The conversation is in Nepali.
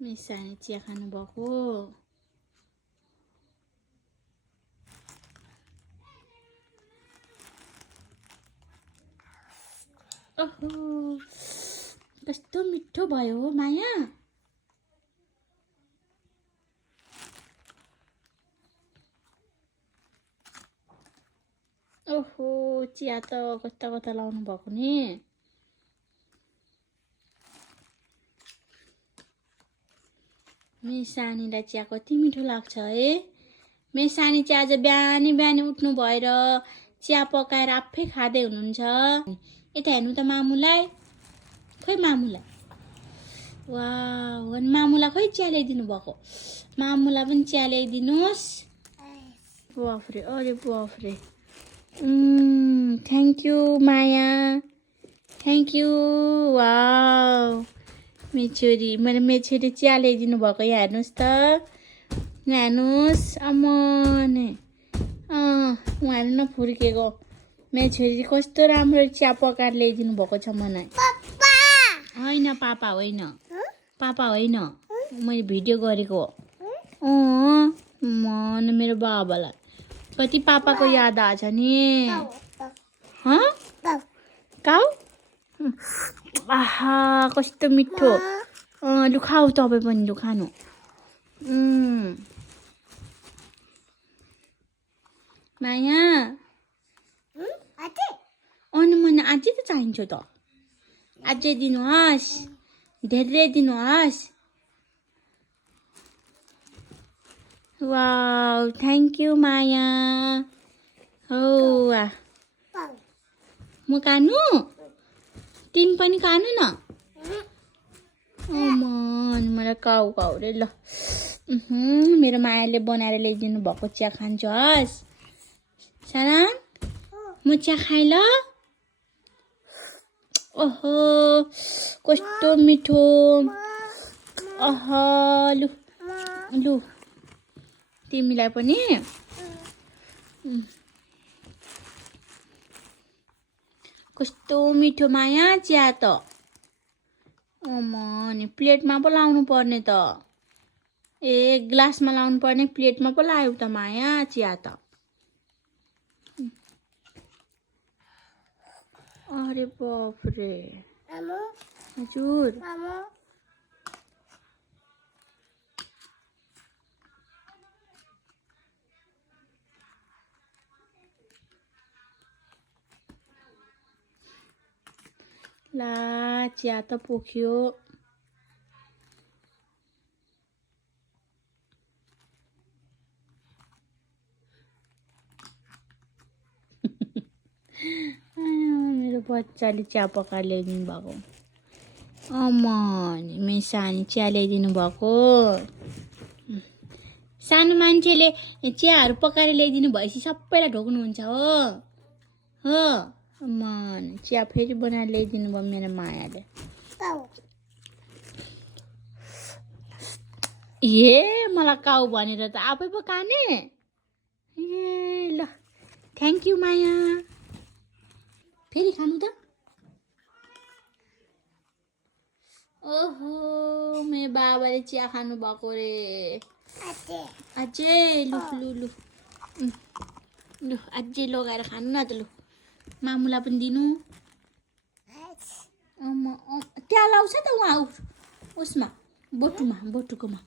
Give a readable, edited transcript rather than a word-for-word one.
मिसानी चिया खानुभएको। ओहो कस्तो मिठो भयो हो माया। ओहो चिया त कता कता लाउनु भएको नि। मिसानीलाई चिया कति मिठो लाग्छ है। मिसानी चाहिँ आज बिहानी बिहानी उठ्नु भएर चिया पकाएर आफै खाँदै हुनुहुन्छ। यता हेर्नु त मामुलाई, खोइ मामुलाई। वाह अनि मामुलाई खोइ चिया ल्याइदिनु भएको। मामुलाई पनि चिया ल्याइदिनुहोस्। बाफरे अरे बाफरे। Thank you Maya, thank you. वाह मेछोरी, मैले मेछोरी चिया ल्याइदिनु भएको। यहाँ हेर्नुहोस् त, यहाँ हेर्नुहोस्। अमने उहाँहरू नफुर्केको मेछोरी कस्तो राम्रो चिया पकाएर ल्याइदिनु भएको छ मलाई। होइन पापा होइन, पापा होइन, मैले भिडियो गरेको। मन मेरो बाबालाई कति पापाको याद आछ नि। काउ आहा कस्तो मिठो। लु खाऊ तपाईँ पनि, लु खानु। माया अनि मलाई अझै त चाहिन्छ त, अझै दिनुहोस्, धेरै दिनुहोस्। वाउ थ्याङ्क यू माया। हो म कानु, तिमी पनि कानु न। मन मलाई काउ काउ रे। ल मेरो मायाले बनाएर ल्याइदिनु भएको चिया खान्छु हस्। साराङ म चिया खाएँ ल। ओहो कस्तो मिठो। लु लु तिमीलाई पनि। कस्तो मिठो माया चिया त। नि प्लेटमा पो लाउनु पर्ने त। ग्लासमा लाउनु पर्ने, प्लेटमा पो लायो त माया चिया त। अरे बाफरे। हजुर ला चिया त पोख्यो। मेरो बच्चाले चिया पकाएर ल्याइदिनु भएको। अमन मिसानी चिया ल्याइदिनु भएको। सानो मान्छेले चियाहरू पकाएर ल्याइदिनु भएपछि सबैलाई ढोक्नुहुन्छ हो। अमन चिया फेरि बनाएर ल्याइदिनु भयो मेरो मायाले। मलाई काउ भनेर त आफै पो काने। ल थ्याङ्क यू माया। फेरि खानु त। ओहो मेरो बाबाले चिया खानु भएको रे। अझै लु लु लु लु अझै लगाएर खानु न त। लु मामुलाई पनि दिनु। त्यहाँ लाउँछ त उहाँ उसमा बोटुमा, बोटुकोमा।